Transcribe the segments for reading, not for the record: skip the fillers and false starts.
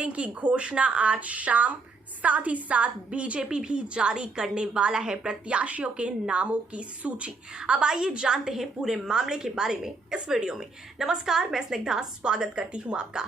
Sharing की घोषणा आज शाम, साथ ही साथ बीजेपी भी जारी करने वाला है प्रत्याशियों के नामों की सूची। अब आइए जानते हैं पूरे मामले के बारे में इस वीडियो में। नमस्कार, मैं स्निग्धा स्वागत करती हूं आपका।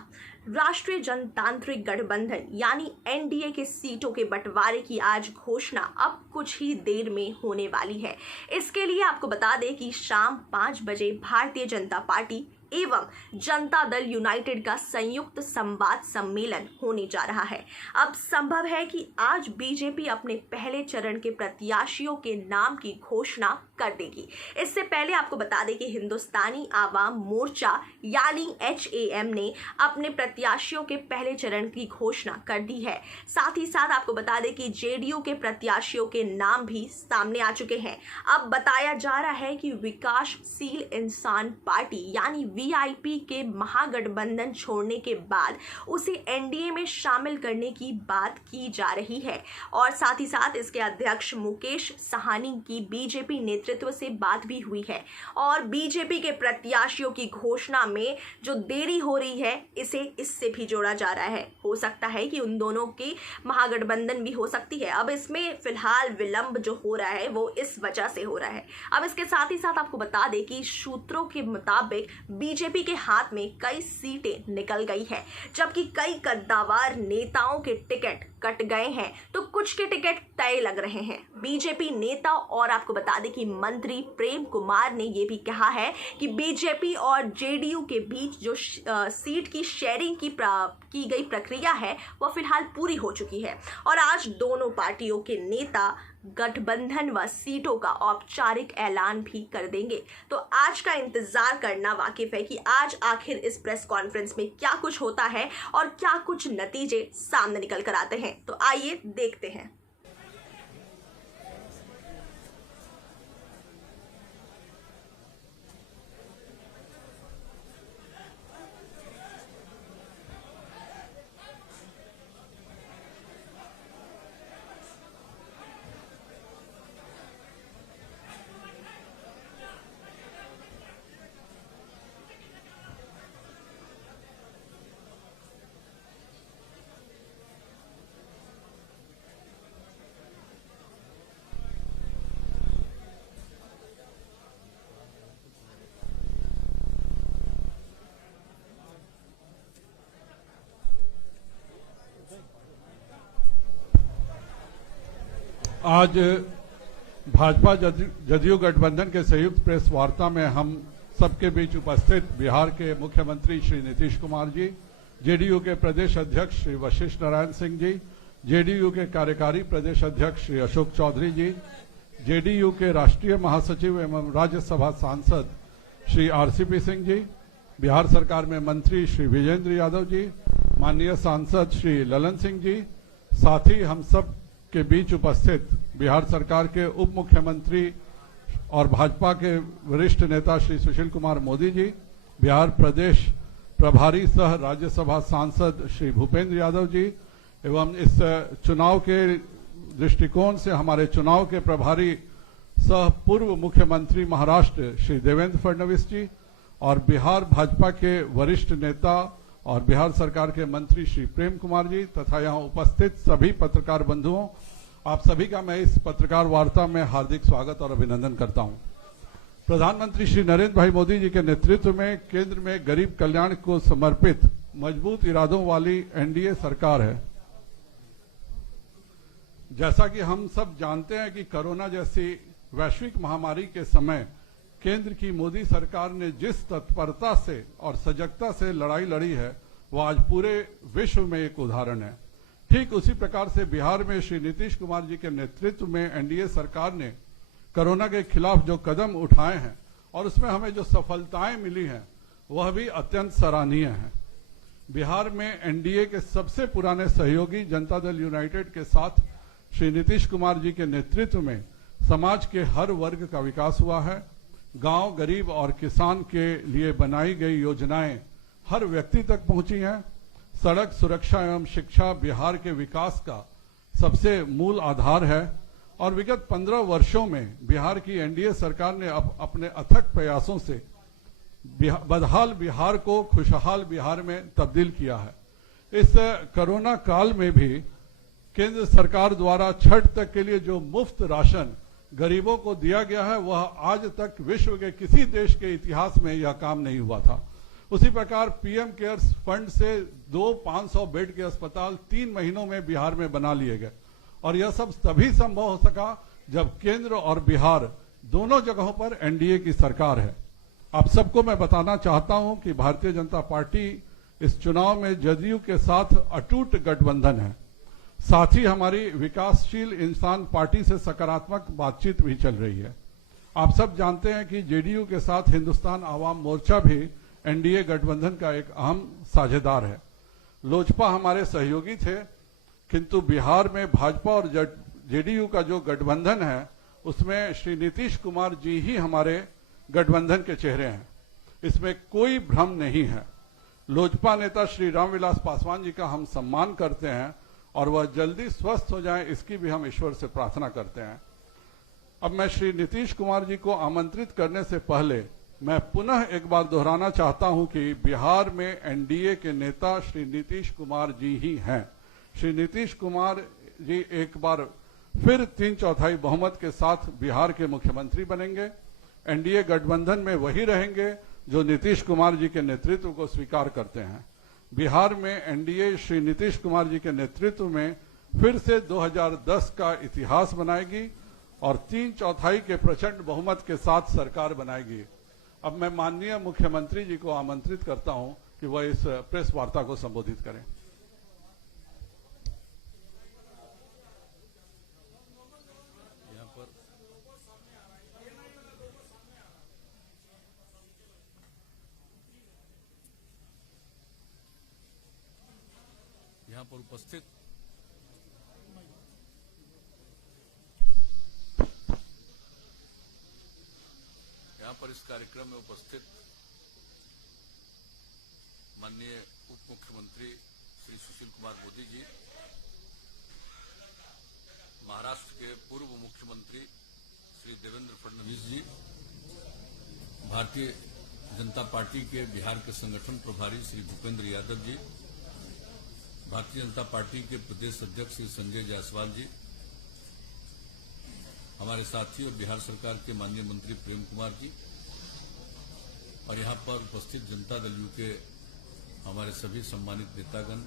राष्ट्रीय जनतांत्रिक गठबंधन यानी एनडीए के सीटों के बंटवारे की आज घोषणा अब कुछ ही देर में होने वाली है। इसके लिए आपको बता दें कि शाम 5 बजे भारतीय जनता पार्टी एवं जनता दल यूनाइटेड का संयुक्त संवाद सम्मेलन होने जा रहा है। अब संभव है कि आज बीजेपी अपने पहले चरण के प्रत्याशियों के नाम की घोषणा कर देगी। इससे पहले आपको बता दें कि हिंदुस्तानी आवाम मोर्चा यानी HAM ने अपने प्रत्याशियों के पहले चरण की घोषणा कर दी है। साथ ही साथ आपको बता दें कि JDU के प्रत्याशियों के नाम भी सामने आ चुके हैं। अब बताया जा रहा है कि विकासशील इंसान पार्टी यानी VIP के महागठबंधन छोड़ने के बाद उसे एनडीए में शामिल करने की बात की जा रही है और साथ ही साथ इसके अध्यक्ष मुकेश साहनी की बीजेपी नेतृत्व से बात भी हुई है और बीजेपी के प्रत्याशियों की घोषणा में जो देरी हो रही है इसे इससे भी जोड़ा जा रहा है। हो सकता है कि उन दोनों की महागठबंधन भी हो सकती है। अब इसमें फिलहाल विलंब जो हो रहा है वो इस वजह से हो रहा है। अब इसके साथ ही साथ आपको बता दें कि सूत्रों के मुताबिक बीजेपी के हाथ में कई सीटें निकल गई है, जबकि कई कद्दावर नेताओं के टिकट कट गए हैं तो कुछ के टिकट तय लग रहे हैं। बीजेपी नेता और आपको बता दें कि मंत्री प्रेम कुमार ने यह भी कहा है कि बीजेपी और JDU के बीच जो सीट की शेयरिंग की गई प्रक्रिया है वह फिलहाल पूरी हो चुकी है और आज दोनों पार्टियों के नेता गठबंधन व सीटों का औपचारिक ऐलान भी कर देंगे। तो आज का इंतजार करना वाकिफ है कि आज आखिर इस प्रेस कॉन्फ्रेंस में क्या कुछ होता है और क्या कुछ नतीजे सामने निकल कर आते हैं। तो आइए देखते हैं। आज भाजपा जदयू गठबंधन के संयुक्त प्रेस वार्ता में हम सबके बीच उपस्थित बिहार के मुख्यमंत्री श्री नीतीश कुमार जी, JDU के प्रदेश अध्यक्ष श्री वशिष्ठ नारायण सिंह जी, JDU के कार्यकारी प्रदेश अध्यक्ष श्री अशोक चौधरी जी, JDU के राष्ट्रीय महासचिव एवं राज्यसभा सांसद श्री RCP सिंह जी, बिहार सरकार में मंत्री श्री विजेंद्र यादव जी, माननीय सांसद श्री ललन सिंह जी, साथ ही हम सब के बीच उपस्थित बिहार सरकार के उप मुख्यमंत्री और भाजपा के वरिष्ठ नेता श्री सुशील कुमार मोदी जी, बिहार प्रदेश प्रभारी सह राज्यसभा सांसद श्री भूपेंद्र यादव जी एवं इस चुनाव के दृष्टिकोण से हमारे चुनाव के प्रभारी सह पूर्व मुख्यमंत्री महाराष्ट्र श्री देवेंद्र फडणवीस जी और बिहार भाजपा के वरिष्ठ नेता और बिहार सरकार के मंत्री श्री प्रेम कुमार जी तथा यहाँ उपस्थित सभी पत्रकार बंधुओं, आप सभी का मैं इस पत्रकार वार्ता में हार्दिक स्वागत और अभिनंदन करता हूं। प्रधानमंत्री श्री नरेंद्र भाई मोदी जी के नेतृत्व में केंद्र में गरीब कल्याण को समर्पित मजबूत इरादों वाली एनडीए सरकार है। जैसा कि हम सब जानते हैं कि कोरोना जैसी वैश्विक महामारी के समय केंद्र की मोदी सरकार ने जिस तत्परता से और सजगता से लड़ाई लड़ी है वह आज पूरे विश्व में एक उदाहरण है। ठीक उसी प्रकार से बिहार में श्री नीतीश कुमार जी के नेतृत्व में एनडीए सरकार ने कोरोना के खिलाफ जो कदम उठाए हैं और उसमें हमें जो सफलताएं मिली हैं वह भी अत्यंत सराहनीय है। बिहार में एनडीए के सबसे पुराने सहयोगी जनता दल यूनाइटेड के साथ श्री नीतीश कुमार जी के नेतृत्व में समाज के हर वर्ग का विकास हुआ है। गांव, गरीब और किसान के लिए बनाई गई योजनाएं हर व्यक्ति तक पहुंची हैं। सड़क सुरक्षा एवं शिक्षा बिहार के विकास का सबसे मूल आधार है और विगत 15 वर्षों में बिहार की एनडीए सरकार ने अपने अथक प्रयासों से बदहाल बिहार को खुशहाल बिहार में तब्दील किया है। इस कोरोना काल में भी केंद्र सरकार द्वारा छठ तक के लिए जो मुफ्त राशन गरीबों को दिया गया है, वह आज तक विश्व के किसी देश के इतिहास में यह काम नहीं हुआ था। उसी प्रकार पीएम केयर्स फंड से 500 बेड के अस्पताल 3 महीनों में बिहार में बना लिए गए, और यह सब तभी संभव हो सका जब केंद्र और बिहार दोनों जगहों पर एनडीए की सरकार है। आप सबको मैं बताना चाहता हूं कि भारतीय जनता पार्टी इस चुनाव में जदयू के साथ अटूट गठबंधन है। साथ ही हमारी विकासशील इंसान पार्टी से सकारात्मक बातचीत भी चल रही है। आप सब जानते हैं कि जेडीयू के साथ हिंदुस्तान आवाम मोर्चा भी एनडीए गठबंधन का एक अहम साझेदार है। लोजपा हमारे सहयोगी थे, किंतु बिहार में भाजपा और जेडीयू का जो गठबंधन है, उसमें श्री नीतीश कुमार जी ही हमारे गठबंधन के चेहरे हैं। इसमें कोई भ्रम नहीं है। लोजपा नेता श्री रामविलास पासवान जी का हम सम्मान करते हैं और वह जल्दी स्वस्थ हो जाएं, इसकी भी हम ईश्वर से प्रार्थना करते हैं। अब मैं श्री नीतीश कुमार जी को आमंत्रित करने से पहले मैं पुनः एक बार दोहराना चाहता हूं कि बिहार में एनडीए के नेता श्री नीतीश कुमार जी ही हैं। श्री नीतीश कुमार जी एक बार फिर 3/4 बहुमत के साथ बिहार के मुख्यमंत्री बनेंगे। एनडीए गठबंधन में वही रहेंगे जो नीतीश कुमार जी के नेतृत्व को स्वीकार करते हैं। बिहार में एनडीए श्री नीतीश कुमार जी के नेतृत्व में फिर से 2010 का इतिहास बनाएगी और 3/4 के प्रचंड बहुमत के साथ सरकार बनाएगी। अब मैं माननीय मुख्यमंत्री जी को आमंत्रित करता हूं कि वह इस प्रेस वार्ता को संबोधित करें। यहाँ पर उपस्थित इस कार्यक्रम में उपस्थित माननीय उप मुख्यमंत्री श्री सुशील कुमार मोदी जी, महाराष्ट्र के पूर्व मुख्यमंत्री श्री देवेंद्र फडणवीस जी, भारतीय जनता पार्टी के बिहार के संगठन प्रभारी श्री भूपेंद्र यादव जी, भारतीय जनता पार्टी के प्रदेश अध्यक्ष श्री संजय जायसवाल जी, हमारे साथी और बिहार सरकार के माननीय मंत्री प्रेम कुमार जी, और यहाँ पर उपस्थित जनता दल यू के हमारे सभी सम्मानित नेतागण,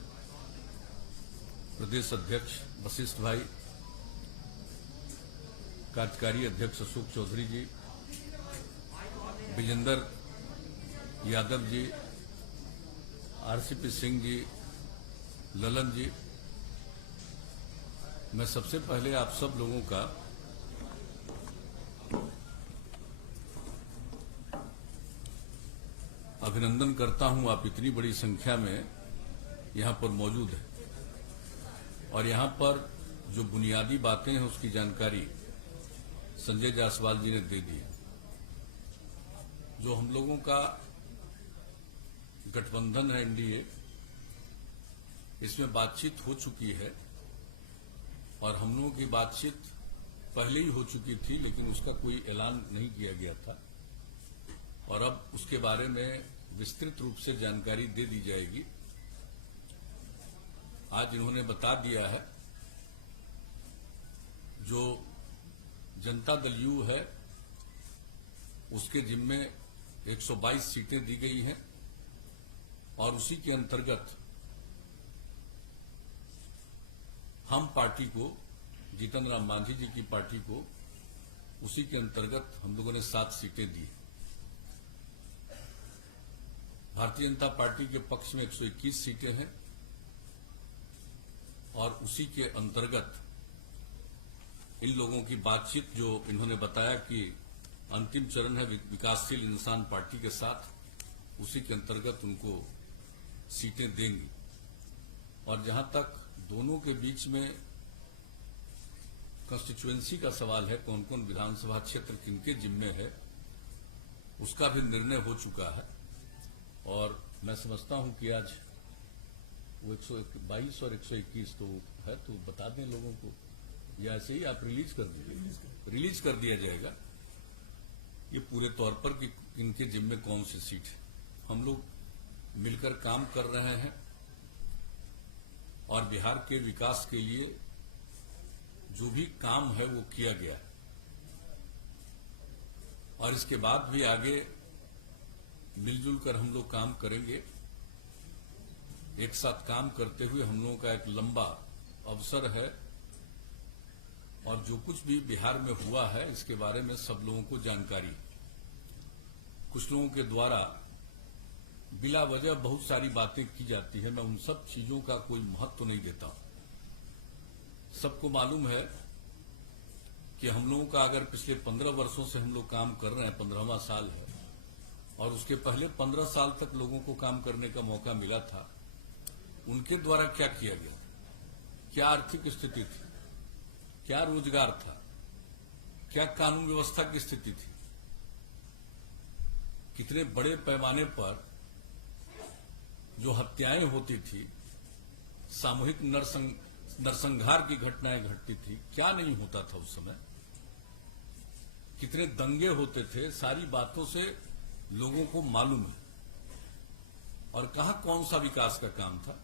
प्रदेश अध्यक्ष वशिष्ठ भाई, कार्यकारी अध्यक्ष अशोक चौधरी जी, विजेंद्र यादव जी, आरसीपी सिंह जी, ललन जी, मैं सबसे पहले आप सब लोगों का अभिनंदन करता हूं। आप इतनी बड़ी संख्या में यहां पर मौजूद हैं और यहां पर जो बुनियादी बातें हैं उसकी जानकारी संजय जायसवाल जी ने दे दी। जो हम लोगों का गठबंधन है एनडीए, इसमें बातचीत हो चुकी है और हम लोगों की बातचीत पहले ही हो चुकी थी, लेकिन उसका कोई ऐलान नहीं किया गया था और अब उसके बारे में विस्तृत रूप से जानकारी दे दी जाएगी। आज इन्होंने बता दिया है, जो जनता दल यू है उसके जिम्मे 122 सीटें दी गई हैं और उसी के अंतर्गत हम पार्टी को, जीतन राम मांझी जी की पार्टी को, उसी के अंतर्गत हम लोगों ने 7 सीटें दी। भारतीय जनता पार्टी के पक्ष में 121 सीटें हैं और उसी के अंतर्गत इन लोगों की बातचीत, जो इन्होंने बताया कि अंतिम चरण है विकासशील इंसान पार्टी के साथ, उसी के अंतर्गत उनको सीटें देंगी। और जहां तक दोनों के बीच में कंस्टिट्यूएंसी का सवाल है, कौन कौन विधानसभा क्षेत्र किनके जिम्मे है, उसका भी निर्णय हो चुका है और मैं समझता हूं कि आज वो 122 और 121 तो है, तो बता दें लोगों को, या ऐसे ही आप रिलीज कर दिया जाएगा ये पूरे तौर पर कि इनके जिम्मे कौन सी सीट है। हम लोग मिलकर काम कर रहे हैं और बिहार के विकास के लिए जो भी काम है वो किया गया और इसके बाद भी आगे मिलजुल कर हम लोग काम करेंगे। एक साथ काम करते हुए हम लोगों का एक लंबा अवसर है और जो कुछ भी बिहार में हुआ है इसके बारे में सब लोगों को जानकारी। कुछ लोगों के द्वारा बिला वजह बहुत सारी बातें की जाती है, मैं उन सब चीजों का कोई महत्व तो नहीं देता। सबको मालूम है कि हम लोगों का अगर पिछले 15 वर्षों से हम लोग काम कर रहे हैं, 15वां साल है, और उसके पहले 15 साल तक लोगों को काम करने का मौका मिला था, उनके द्वारा क्या किया गया, क्या आर्थिक स्थिति थी, क्या रोजगार था, क्या कानून व्यवस्था की स्थिति थी, कितने बड़े पैमाने पर जो हत्याएं होती थी, सामूहिक नरसंहार की घटनाएं घटती थी, क्या नहीं होता था उस समय, कितने दंगे होते थे, सारी बातों से लोगों को मालूम है। और कहां कौन सा विकास का काम था,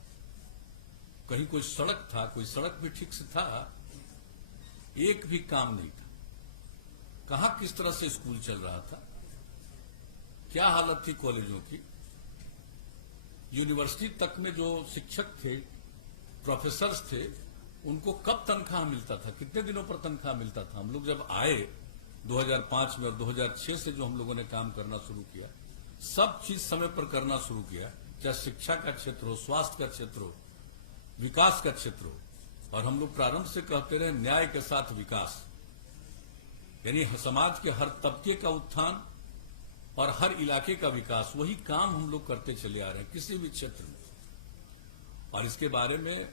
कहीं कोई सड़क था, कोई सड़क भी ठीक से था, एक भी काम नहीं था। कहां किस तरह से स्कूल चल रहा था, क्या हालत थी कॉलेजों की, यूनिवर्सिटी तक में जो शिक्षक थे, प्रोफेसर्स थे, उनको कब तनख्वाह मिलता था, कितने दिनों पर तनख्वाह मिलता था। हम लोग जब आए 2005 में और 2006 से जो हम लोगों ने काम करना शुरू किया, सब चीज समय पर करना शुरू किया, चाहे शिक्षा का क्षेत्र हो, स्वास्थ्य का क्षेत्र हो, विकास का क्षेत्र हो। और हम लोग प्रारंभ से कहते रहे न्याय के साथ विकास, यानी समाज के हर तबके का उत्थान और हर इलाके का विकास, वही काम हम लोग करते चले आ रहे हैं किसी भी क्षेत्र में। और इसके बारे में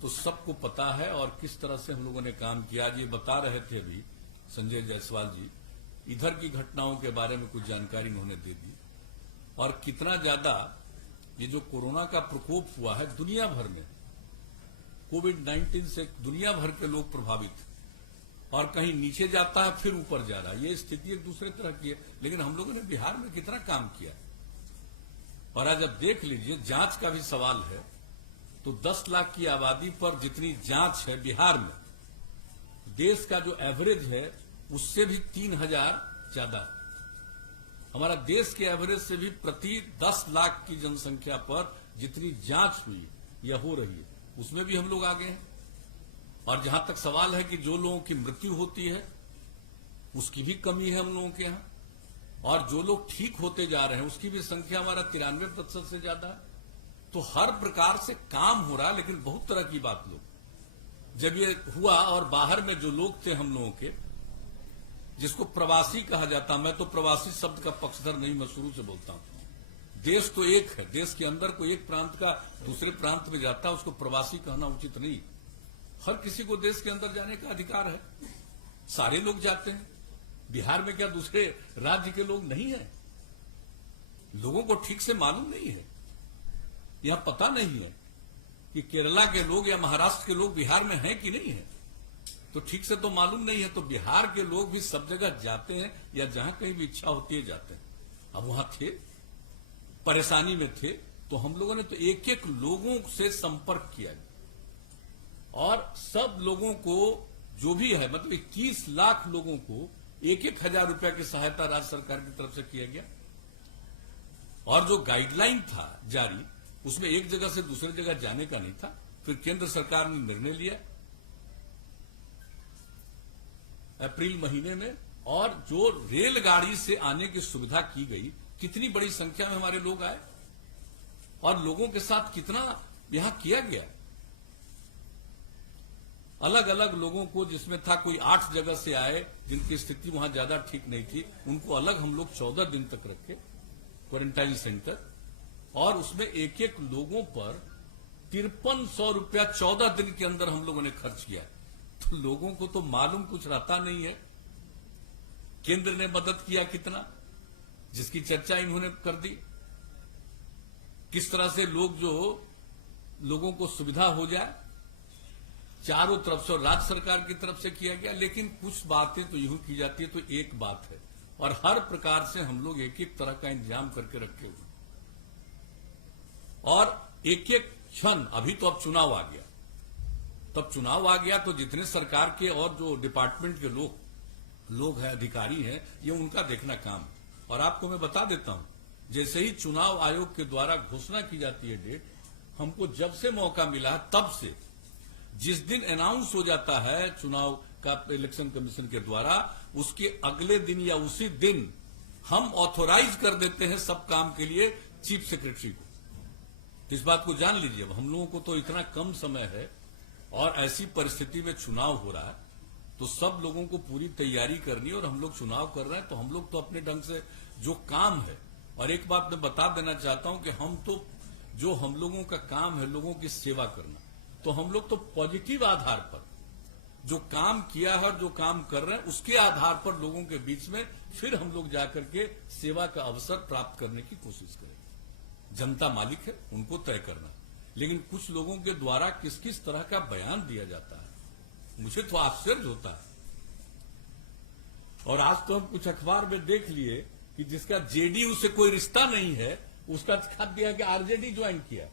तो सबको पता है और किस तरह से हम लोगों ने काम किया। आज ये बता रहे थे अभी संजय जायसवाल जी, इधर की घटनाओं के बारे में कुछ जानकारी उन्होंने दे दी और कितना ज्यादा ये जो कोरोना का प्रकोप हुआ है दुनिया भर में, कोविड-19 से दुनिया भर के लोग प्रभावित, और कहीं नीचे जाता है फिर ऊपर जा रहा है। ये स्थिति एक दूसरे तरह की है, लेकिन हम लोगों ने बिहार में कितना काम किया। और आज अब देख लीजिए, जांच का भी सवाल है, तो 10 लाख की आबादी पर जितनी जांच है बिहार में, देश का जो एवरेज है उससे भी 3000 ज्यादा। हमारा देश के एवरेज से भी प्रति 10 लाख की जनसंख्या पर जितनी जांच हुई या हो रही है, उसमें भी हम लोग आगे हैं। और जहां तक सवाल है कि जो लोगों की मृत्यु होती है उसकी भी कमी है हम लोगों के यहां, और जो लोग ठीक होते जा रहे हैं उसकी भी संख्या हमारा 93% से ज्यादा है। तो हर प्रकार से काम हो रहा है, लेकिन बहुत तरह की बात लोग, जब ये हुआ और बाहर में जो लोग थे हम लोगों के, जिसको प्रवासी कहा जाता, मैं तो प्रवासी शब्द का पक्षधर नहीं, मैं शुरू से बोलता हूं। देश तो एक है, देश के अंदर कोई एक प्रांत का दूसरे प्रांत में जाता है, उसको प्रवासी कहना उचित नहीं। हर किसी को देश के अंदर जाने का अधिकार है, सारे लोग जाते हैं। बिहार में क्या दूसरे राज्य के लोग नहीं है? लोगों को ठीक से मालूम नहीं है, यह पता नहीं है कि केरला के लोग या महाराष्ट्र के लोग बिहार में हैं कि नहीं है, तो ठीक से तो मालूम नहीं है। तो बिहार के लोग भी सब जगह जाते हैं, या जहां कहीं भी इच्छा होती है जाते हैं। अब वहां थे, परेशानी में थे, तो हम लोगों ने तो एक एक लोगों से संपर्क किया और सब लोगों को जो भी है, मतलब 21 लाख लोगों को 1,000 रुपया की सहायता राज्य सरकार की तरफ से किया गया। और जो गाइडलाइन था जारी, उसमें एक जगह से दूसरी जगह जाने का नहीं था। फिर केंद्र सरकार ने निर्णय लिया अप्रैल महीने में, और जो रेलगाड़ी से आने की सुविधा की गई, कितनी बड़ी संख्या में हमारे लोग आए और लोगों के साथ कितना यहां किया गया। अलग अलग लोगों को, जिसमें था कोई 8 जगह से आए जिनकी स्थिति वहां ज्यादा ठीक नहीं थी, उनको अलग हम लोग 14 दिन तक रखे क्वारंटाइन सेंटर, और उसमें एक एक लोगों पर 5300 रुपया 14 दिन के अंदर हम लोगों ने खर्च किया। तो लोगों को तो मालूम कुछ रहता नहीं है। केंद्र ने मदद किया कितना, जिसकी चर्चा इन्होंने कर दी, किस तरह से लोगों को सुविधा हो जाए, चारों तरफ से राज्य सरकार की तरफ से किया गया। लेकिन कुछ बातें तो यूं की जाती है तो एक बात है, और हर प्रकार से हम लोग एक एक तरह का इंतजाम करके रखे हुए, और एक एक क्षण, अभी तो अब चुनाव आ गया, तब चुनाव आ गया तो जितने सरकार के और जो डिपार्टमेंट के लोग हैं, अधिकारी हैं, ये उनका देखना काम है। और आपको मैं बता देता हूं, जैसे ही चुनाव आयोग के द्वारा घोषणा की जाती है डेट, हमको जब से मौका मिला तब से, जिस दिन अनाउंस हो जाता है चुनाव का इलेक्शन कमीशन के द्वारा, उसके अगले दिन या उसी दिन हम ऑथोराइज कर देते हैं सब काम के लिए चीफ सेक्रेटरी को। इस बात को जान लीजिए। अब हम लोगों को तो इतना कम समय है और ऐसी परिस्थिति में चुनाव हो रहा है, तो सब लोगों को पूरी तैयारी करनी है। और हम लोग चुनाव कर रहे हैं तो हम लोग तो अपने ढंग से जो काम है, और एक बात मैं बता देना चाहता हूं कि हम तो, जो हम लोगों का काम है लोगों की सेवा करना, तो हम लोग तो पॉजिटिव आधार पर जो काम किया है और जो काम कर रहे हैं उसके आधार पर लोगों के बीच में फिर हम लोग जाकर के सेवा का अवसर प्राप्त करने की कोशिश करें। जनता मालिक है, उनको तय करना। लेकिन कुछ लोगों के द्वारा किस किस तरह का बयान दिया जाता है, मुझे तो आश्चर्य होता है। और आज तो हम कुछ अखबार में देख लिए कि जिसका जेडीयू से कोई रिश्ता नहीं है, उसका दिखा दिया कि आरजेडी ज्वाइन किया।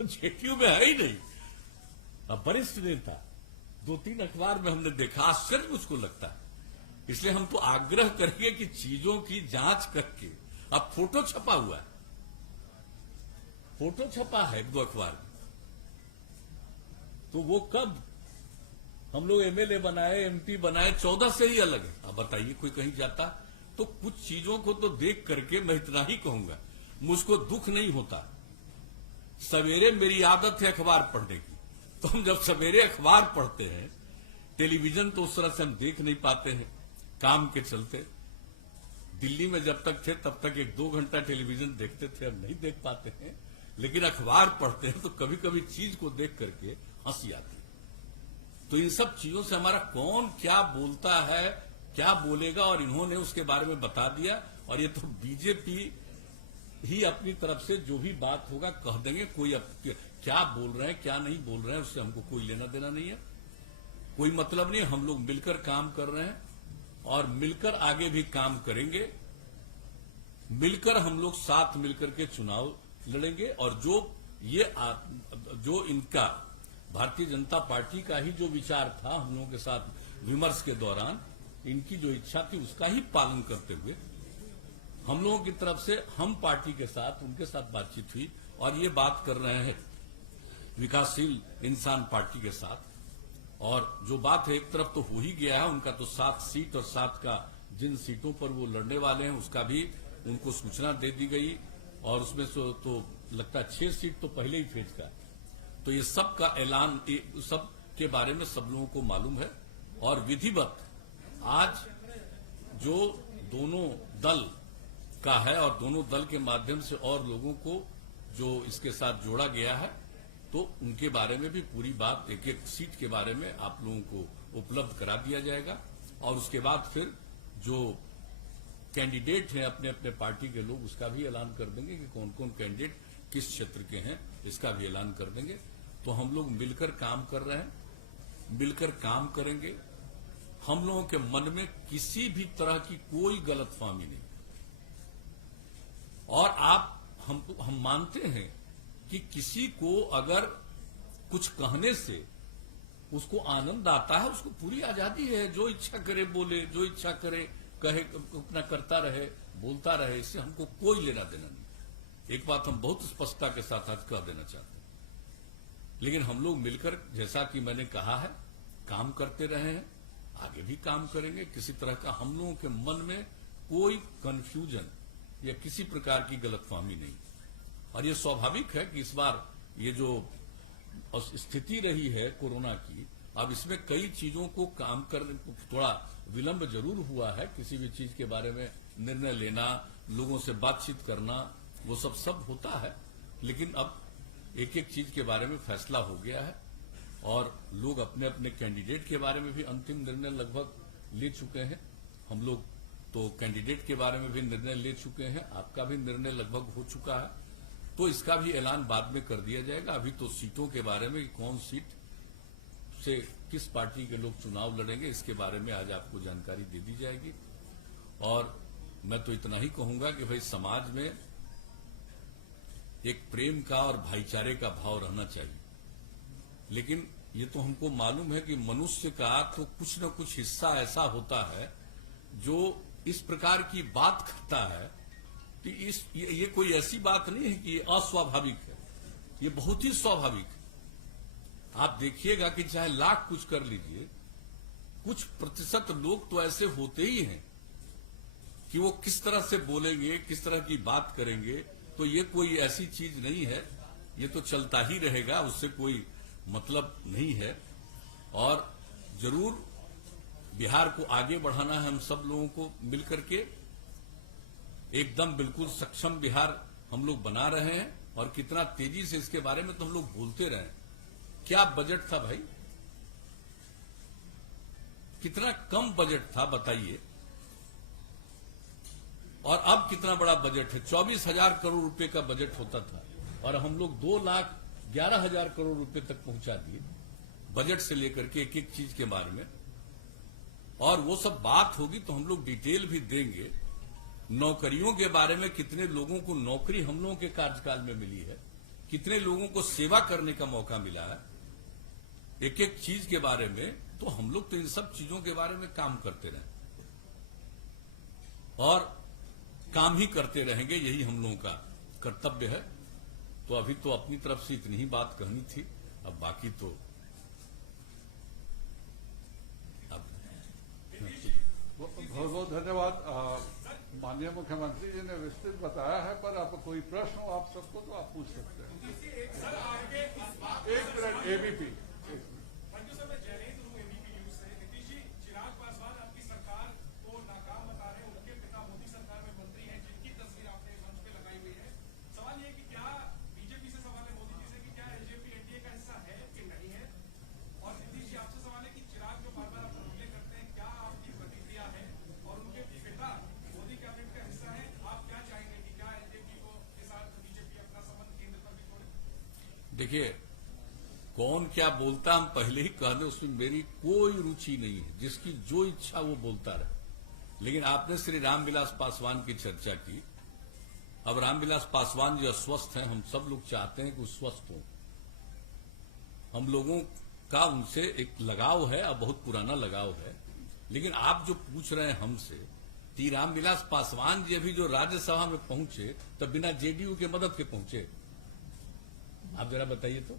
जेडीयू में है ही नहीं। अब वरिष्ठ नेता 2-3 अखबार में हमने देखा, आश्चर्य मुझको लगता है। इसलिए हम तो आग्रह करेंगे कि चीजों की जांच करके, अब फोटो छपा हुआ है, फोटो छपा है 1-2 अखबार में, तो वो कब हम लोग एमएलए बनाए, एमपी बनाए, 14 से ही अलग है। अब बताइए कोई कहीं जाता? तो कुछ चीजों को तो देख करके मैं इतना ही कहूंगा, मुझको दुख नहीं होता। सवेरे मेरी आदत है अखबार पढ़ने की, तो हम जब सवेरे अखबार पढ़ते हैं, टेलीविजन तो उस तरह से हम देख नहीं पाते हैं काम के चलते। दिल्ली में जब तक थे तब तक 1-2 घंटा टेलीविजन देखते थे, अब नहीं देख पाते हैं। लेकिन अखबार पढ़ते हैं तो कभी कभी चीज को देख करके हंसी आती है। तो इन सब चीजों से हमारा कौन क्या बोलता है, क्या बोलेगा, और इन्होंने उसके बारे में बता दिया। और ये तो बीजेपी ही अपनी तरफ से जो भी बात होगा कह देंगे। कोई क्या बोल रहे हैं क्या नहीं बोल रहे हैं उससे हमको कोई लेना देना नहीं है, कोई मतलब नहीं। हम लोग मिलकर काम कर रहे हैं और मिलकर आगे भी काम करेंगे। मिलकर हम लोग साथ मिलकर के चुनाव लड़ेंगे। और जो इनका भारतीय जनता पार्टी का ही जो विचार था हम लोगों के साथ विमर्श के दौरान, इनकी जो इच्छा थी उसका ही पालन करते हुए हम लोगों की तरफ से हम पार्टी के साथ, उनके साथ बातचीत हुई। और ये बात कर रहे हैं विकासशील इंसान पार्टी के साथ। और जो बात है एक तरफ तो हो ही गया है, उनका तो 7 सीट और 7 का जिन सीटों पर वो लड़ने वाले हैं उसका भी उनको सूचना दे दी गई। और उसमें से तो लगता है 6 सीट तो पहले ही फेंच का है। तो ये सब का ऐलान, सब के बारे में सब लोगों को मालूम है। और विधिवत आज जो दोनों दल का है और दोनों दल के माध्यम से और लोगों को जो इसके साथ जोड़ा गया है, तो उनके बारे में भी पूरी बात, एक एक सीट के बारे में आप लोगों को उपलब्ध करा दिया जाएगा। और उसके बाद फिर जो कैंडिडेट हैं अपने अपने पार्टी के लोग, उसका भी ऐलान कर देंगे कि कौन कौन कैंडिडेट किस क्षेत्र के हैं, इसका भी ऐलान कर देंगे। तो हम लोग मिलकर काम कर रहे हैं, मिलकर काम करेंगे। हम लोगों के मन में किसी भी तरह की कोई गलतफहमी नहीं। और हम मानते हैं कि किसी को अगर कुछ कहने से उसको आनंद आता है, उसको पूरी आजादी है, जो इच्छा करे बोले, जो इच्छा करे कहे, अपना करता रहे, बोलता रहे, इससे हमको कोई लेना देना नहीं। एक बात हम बहुत स्पष्टता के साथ आज कह देना चाहते हैं। लेकिन हम लोग मिलकर, जैसा कि मैंने कहा है, काम करते रहे हैं, आगे भी काम करेंगे। किसी तरह का हम लोगों के मन में कोई कंफ्यूजन या किसी प्रकार की गलतफहमी नहीं। और ये स्वाभाविक है कि इस बार ये जो स्थिति रही है कोरोना की, अब इसमें कई चीजों को काम करने को थोड़ा विलंब जरूर हुआ है। किसी भी चीज के बारे में निर्णय लेना, लोगों से बातचीत करना, वो सब होता है। लेकिन अब एक एक चीज के बारे में फैसला हो गया है और लोग अपने अपने कैंडिडेट के बारे में भी अंतिम निर्णय लगभग ले चुके हैं। हम लोग तो कैंडिडेट के बारे में भी निर्णय ले चुके हैं, आपका भी निर्णय लगभग हो चुका है। तो इसका भी ऐलान बाद में कर दिया जाएगा। अभी तो सीटों के बारे में, कौन सीट से किस पार्टी के लोग चुनाव लड़ेंगे, इसके बारे में आज आपको जानकारी दे दी जाएगी। और मैं तो इतना ही कहूंगा कि भाई समाज में एक प्रेम का और भाईचारे का भाव रहना चाहिए। लेकिन ये तो हमको मालूम है कि मनुष्य का तो कुछ न कुछ हिस्सा ऐसा होता है जो इस प्रकार की बात करता है कि ये कोई ऐसी बात नहीं है कि अस्वाभाविक है, ये बहुत ही स्वाभाविक है। आप देखिएगा कि चाहे लाख कुछ कर लीजिए, कुछ प्रतिशत लोग तो ऐसे होते ही हैं कि वो किस तरह से बोलेंगे, किस तरह की बात करेंगे, तो ये कोई ऐसी चीज नहीं है, ये तो चलता ही रहेगा, उससे कोई मतलब नहीं है। और जरूर बिहार को आगे बढ़ाना है हम सब लोगों को मिलकर के, एकदम बिल्कुल सक्षम बिहार हम लोग बना रहे हैं। और कितना तेजी से इसके बारे में तो हम लोग बोलते रहे। क्या बजट था भाई, कितना कम बजट था बताइए, और अब कितना बड़ा बजट है। 24,000 करोड़ रुपए का बजट होता था और हम लोग 2,11,000 करोड़ रुपए तक पहुंचा दिए बजट से लेकर के एक एक चीज के बारे में। और वो सब बात होगी तो हम लोग डिटेल भी देंगे। नौकरियों के बारे में, कितने लोगों को नौकरी हम लोगों के कार्यकाल में मिली है, कितने लोगों को सेवा करने का मौका मिला है, एक एक चीज के बारे में। तो हम लोग तो इन सब चीजों के बारे में काम करते रहे और काम ही करते रहेंगे, यही हम लोगों का कर्तव्य है। तो अभी तो अपनी तरफ से इतनी ही बात कहनी थी, अब बाकी तो बहुत बहुत धन्यवाद। माननीय मुख्यमंत्री जी ने विस्तृत बताया है, पर अब कोई प्रश्न हो आप सबको तो आप पूछ सकते हैं। एक मिनट एबीपी। देखिए, कौन क्या बोलता हम पहले ही कह दें, उसमें मेरी कोई रुचि नहीं है। जिसकी जो इच्छा वो बोलता रहे। लेकिन आपने श्री रामविलास पासवान की चर्चा की। अब रामविलास पासवान जो अस्वस्थ हैं, हम सब लोग चाहते हैं कि वो स्वस्थ हो। हम लोगों का उनसे एक लगाव है, अब बहुत पुराना लगाव है। लेकिन आप जो पूछ रहे हैं हमसे, कि रामविलास पासवान जी अभी जो राज्यसभा में पहुंचे तब बिना जेडीयू के मदद के पहुंचे, आप जरा बताइए तो।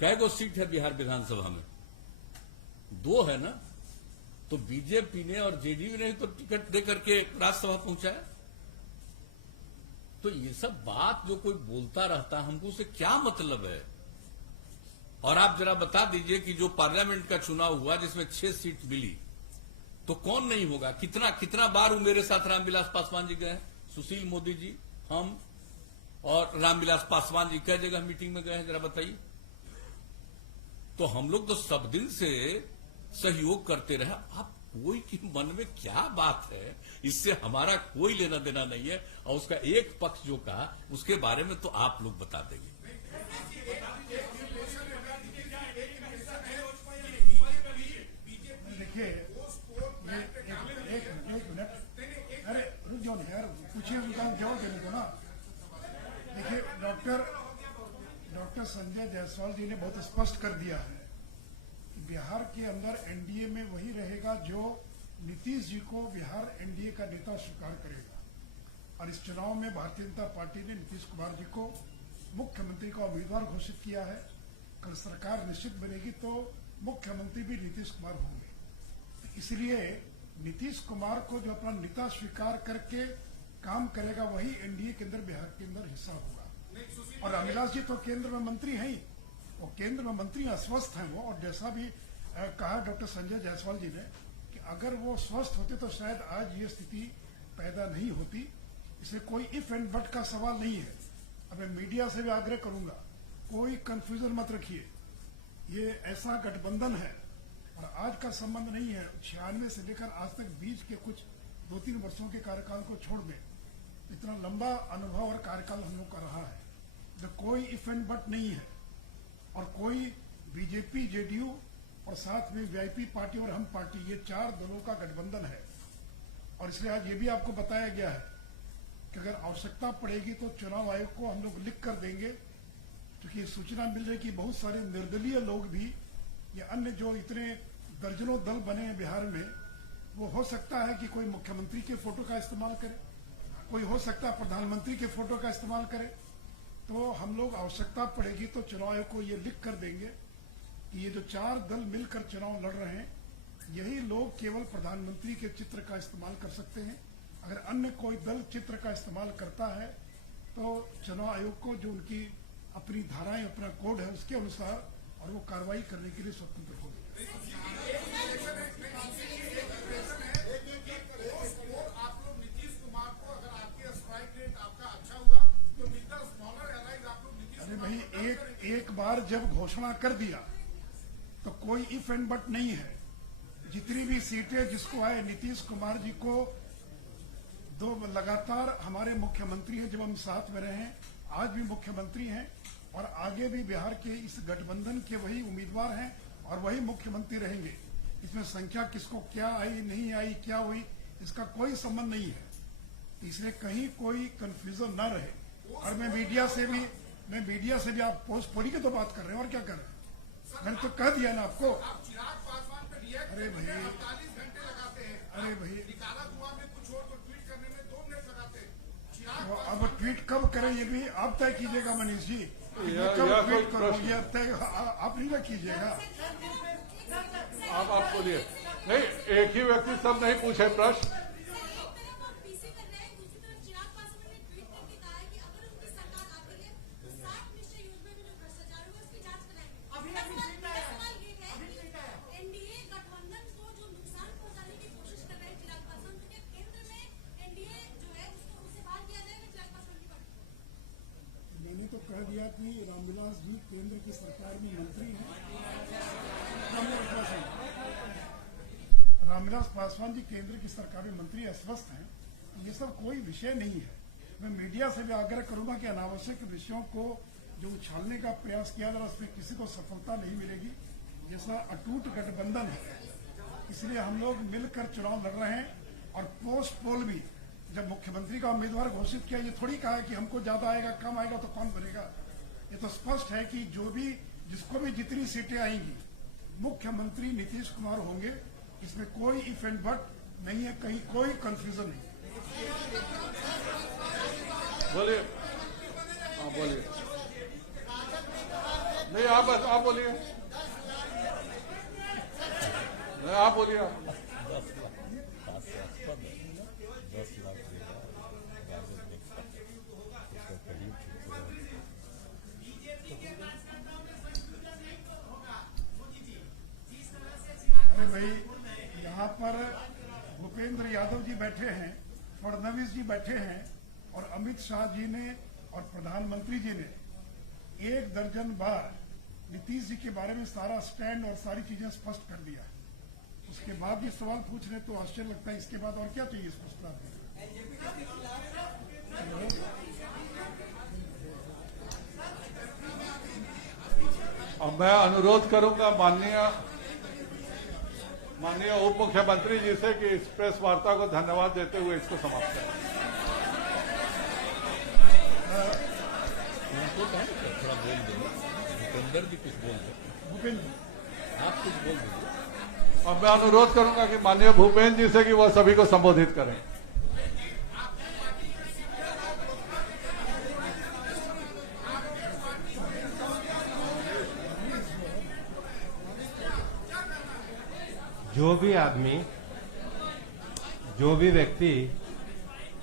कै गो सीट है बिहार विधानसभा में? 2 है ना। तो बीजेपी ने और जेडीयू ने तो टिकट देकर के राज्यसभा पहुंचाया। तो ये सब बात जो कोई बोलता रहता है, हमको उससे क्या मतलब है? और आप जरा बता दीजिए कि जो पार्लियामेंट का चुनाव हुआ जिसमें 6 सीट मिली, तो कौन नहीं होगा? कितना कितना बार वो मेरे साथ रामविलास पासवान जी गए? सुशील मोदी जी, हम और रामविलास पासवान जी कई जगह मीटिंग में गए हैं, जरा बताइए। तो हम लोग तो सब दिन से सहयोग करते रहे। आप कोई के मन में क्या बात है, इससे हमारा कोई लेना देना नहीं है। और उसका एक पक्ष जो कहा उसके बारे में तो आप लोग बता देंगे। देखिए, एक मिनट, अरे रुक जाओ ना यार, पूछिए, उनका जवाब देने दो ना। देखिए, डॉक्टर संजय जायसवाल जी ने बहुत स्पष्ट कर दिया है कि बिहार के अंदर एनडीए में वही रहेगा जो नीतीश जी को बिहार एनडीए का नेता स्वीकार करेगा। और इस चुनाव में भारतीय जनता पार्टी ने नीतीश कुमार जी को मुख्यमंत्री का उम्मीदवार घोषित किया है। कल सरकार निश्चित बनेगी तो मुख्यमंत्री भी नीतीश कुमार होंगे। इसलिए नीतीश कुमार को जो अपना नेता स्वीकार करके काम करेगा वही एनडीए के अंदर बिहार के अंदर हिस्सा होगा। और अविनाश जी तो केंद्र में मंत्री हैं ही, और केंद्र में मंत्री अस्वस्थ हैं वो। और जैसा भी कहा डॉक्टर संजय जायसवाल जी ने कि अगर वो स्वस्थ होते तो शायद आज ये स्थिति पैदा नहीं होती। इसमें कोई इफ एंड बट का सवाल नहीं है। अब मैं मीडिया से भी आग्रह करूंगा, कोई कंफ्यूजन मत रखिए। ये ऐसा गठबंधन है और आज का संबंध नहीं है। 96 से लेकर आज तक बीच के कुछ 2-3 वर्षों के कार्यकाल को छोड़ दें, इतना लंबा अनुभव और कार्यकाल हम लोग का रहा है। तो कोई इफ एंड बट नहीं है। और कोई बीजेपी, जेडीयू और साथ में वीआईपी पार्टी और हम पार्टी, ये 4 दलों का गठबंधन है। और इसलिए आज ये भी आपको बताया गया है कि अगर आवश्यकता पड़ेगी तो चुनाव आयोग को हम लोग लिख कर देंगे, क्योंकि सूचना मिल रही कि बहुत सारे निर्दलीय लोग भी या अन्य जो इतने दर्जनों दल बने हैं बिहार में, वो हो सकता है कि कोई मुख्यमंत्री के फोटो का इस्तेमाल करे, कोई हो सकता है प्रधानमंत्री के फोटो का इस्तेमाल करे। तो हम लोग आवश्यकता पड़ेगी तो चुनाव आयोग को ये लिख कर देंगे कि ये जो 4 दल मिलकर चुनाव लड़ रहे हैं, यही लोग केवल प्रधानमंत्री के चित्र का इस्तेमाल कर सकते हैं। अगर अन्य कोई दल चित्र का इस्तेमाल करता है तो चुनाव आयोग को जो उनकी अपनी धाराएं, अपना कोड है, उसके अनुसार और वो कार्रवाई करने के लिए स्वतंत्र होगी। आप लोग नीतीश कुमार को, अगर आपके स्ट्राइक रेट आपका अच्छा हुआ तो मित्र स्मॉलर एलाइज आप लोग नीतीश अरे भाई, एक बार जब घोषणा कर दिया तो कोई इफ एंड बट नहीं है। जितनी भी सीटें जिसको आए, नीतीश कुमार जी को 2 लगातार हमारे मुख्यमंत्री हैं, जब हम साथ में रहे हैं, आज भी मुख्यमंत्री हैं और आगे भी बिहार के इस गठबंधन के वही उम्मीदवार हैं और वही मुख्यमंत्री रहेंगे। इसमें संख्या किसको क्या आई, नहीं आई, क्या हुई, इसका कोई संबंध नहीं है। इसलिए कहीं कोई कंफ्यूजन ना रहे। और मैं मीडिया से भी आप पोस्ट पोली की तो बात कर रहे हैं, और क्या कर रहे हैं? मैंने तो कह दिया ना आपको। चिराग पासवान पे रिएक्ट अरे भाई, 48 घंटे लगाते हैं। अरे भाई, निकाला धुआं में कुछ और तो ट्वीट करने में 2 मिनट लगाते हैं। चिराग तो अब ट्वीट कब करें ये भी आप तय कीजिएगा मनीष जी। कब ट्वीट करो ये तय आप नहीं ना कीजिएगा। आप बोलिए। नहीं, एक ही व्यक्ति सब नहीं पूछे प्रश्न। मैंने तो कह दिया कि रामविलास जी केंद्र की सरकार में मंत्री हैं। रामविलास पासवान जी केंद्र की सरकार में मंत्री अस्वस्थ हैं। ये सब कोई विषय नहीं है। मैं मीडिया से भी आग्रह करूंगा कि अनावश्यक विषयों को जो उछालने का प्रयास किया जा रहा है, उसमें किसी को सफलता नहीं मिलेगी। जैसा अटूट गठबंधन है, इसलिए हम लोग मिलकर चुनाव लड़ रहे हैं। और पोस्ट पोल भी जब मुख्यमंत्री का उम्मीदवार घोषित किया, ये थोड़ी कहा कि हमको ज्यादा आएगा, कम आएगा तो कौन बनेगा। ये तो स्पष्ट है कि जो भी जिसको भी जितनी सीटें आएंगी, मुख्यमंत्री नीतीश कुमार होंगे। इसमें कोई इफ एंड बट नहीं है, कहीं कोई कंफ्यूजन नहीं। बोलिए, आप बोलिए। नहीं, आप बोलिए। नहीं, आप बोलिए। 10 लाख देगा राजद ने उसका करीब अरे भाई, यहाँ पर भूपेंद्र यादव जी बैठे हैं, फडणवीस जी बैठे हैं और अमित शाह जी ने और प्रधानमंत्री जी ने 1 दर्जन बार नीतीश जी के बारे में सारा स्टैंड और सारी चीजें स्पष्ट कर दिया। उसके बाद ये सवाल पूछ रहे तो आश्चर्य लगता है। इसके बाद और क्या चाहिए स्पष्टता? अब मैं अनुरोध करूंगा माननीय उप मुख्यमंत्री जी से कि इस प्रेस वार्ता को धन्यवाद देते हुए इसको समाप्त करें। थोड़ा बोल देंगे, भूपेंद्र जी कुछ बोल दें, भूपेंद्र आप कुछ बोल दीजिए। अब मैं अनुरोध करूंगा कि माननीय भूपेंद्र जी से कि वह सभी को संबोधित करें। जो भी आदमी, जो भी व्यक्ति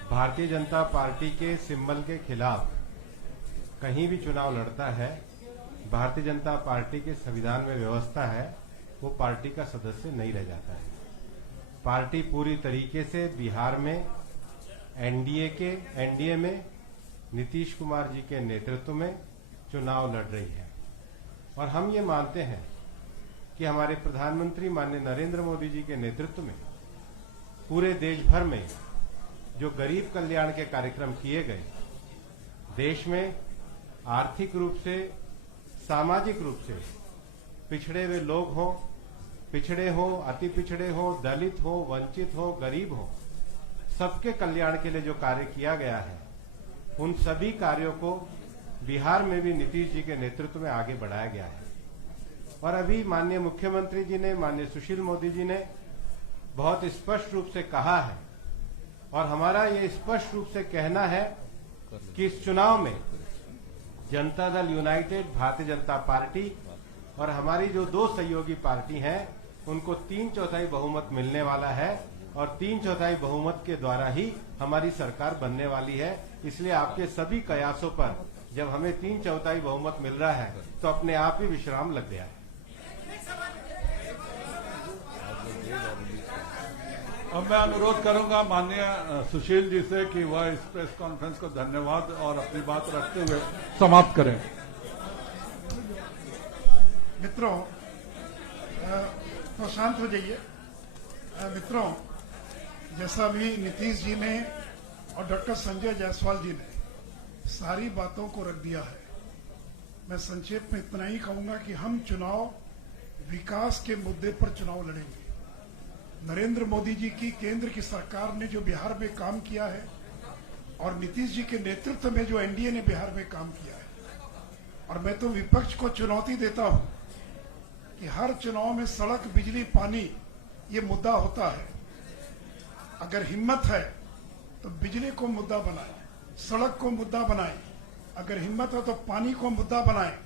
भारतीय जनता पार्टी के सिंबल के खिलाफ कहीं भी चुनाव लड़ता है, भारतीय जनता पार्टी के संविधान में व्यवस्था है, वो पार्टी का सदस्य नहीं रह जाता है। पार्टी पूरी तरीके से बिहार में एनडीए में नीतीश कुमार जी के नेतृत्व में चुनाव लड़ रही है। और हम ये मानते हैं कि हमारे प्रधानमंत्री माननीय नरेंद्र मोदी जी के नेतृत्व में पूरे देश भर में जो गरीब कल्याण के कार्यक्रम किए गए, देश में आर्थिक रूप से, सामाजिक रूप से पिछड़े हुए लोग हों, पिछड़े हो, अति पिछड़े हो, दलित हो, वंचित हो, गरीब हो, सबके कल्याण के लिए जो कार्य किया गया है, उन सभी कार्यों को बिहार में भी नीतीश जी के नेतृत्व में आगे बढ़ाया गया है। और अभी माननीय मुख्यमंत्री जी ने, माननीय सुशील मोदी जी ने बहुत स्पष्ट रूप से कहा है, और हमारा ये स्पष्ट रूप से कहना है कि इस चुनाव में जनता दल यूनाइटेड, भारतीय जनता पार्टी और हमारी जो दो सहयोगी पार्टी हैं, उनको 3/4 बहुमत मिलने वाला है, और 3/4 बहुमत के द्वारा ही हमारी सरकार बनने वाली है। इसलिए आपके सभी प्रयासों पर जब हमें 3/4 बहुमत मिल रहा है, तो अपने आप ही विश्राम लग गया है। अब मैं अनुरोध करूंगा माननीय सुशील जी से कि वह इस प्रेस कॉन्फ्रेंस को धन्यवाद और अपनी बात रखते हुए समाप्त करें। मित्रों, तो शांत हो जाइए। मित्रों, जैसा भी नीतीश जी ने और डॉक्टर संजय जायसवाल जी ने सारी बातों को रख दिया है, मैं संक्षेप में इतना ही कहूंगा कि हम चुनाव विकास के मुद्दे पर चुनाव लड़ेंगे। नरेंद्र मोदी जी की केंद्र की सरकार ने जो बिहार में काम किया है और नीतीश जी के नेतृत्व में जो एनडीए ने बिहार में काम किया है, और मैं तो विपक्ष को चुनौती देता हूं कि हर चुनाव में सड़क, बिजली, पानी ये मुद्दा होता है। अगर हिम्मत है तो बिजली को मुद्दा बनाए, सड़क को मुद्दा बनाए, अगर हिम्मत है तो पानी को मुद्दा बनाए,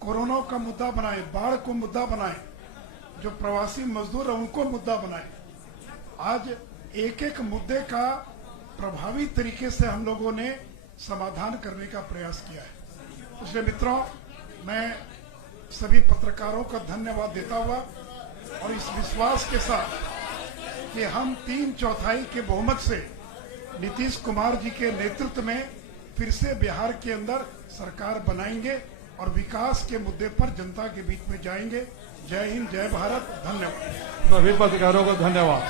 कोरोना का मुद्दा बनाए, बाढ़ को मुद्दा बनाए, जो प्रवासी मजदूर है उनको मुद्दा बनाए। आज एक एक मुद्दे का प्रभावी तरीके से हम लोगों ने समाधान करने का प्रयास किया है। इसलिए मित्रों, मैं सभी पत्रकारों का धन्यवाद देता हुआ और इस विश्वास के साथ कि हम 3/4 के बहुमत से नीतीश कुमार जी के नेतृत्व में फिर से बिहार के अंदर सरकार बनाएंगे और विकास के मुद्दे पर जनता के बीच में जाएंगे। जय हिंद, जय भारत, धन्यवाद। सभी पत्रकारों को धन्यवाद।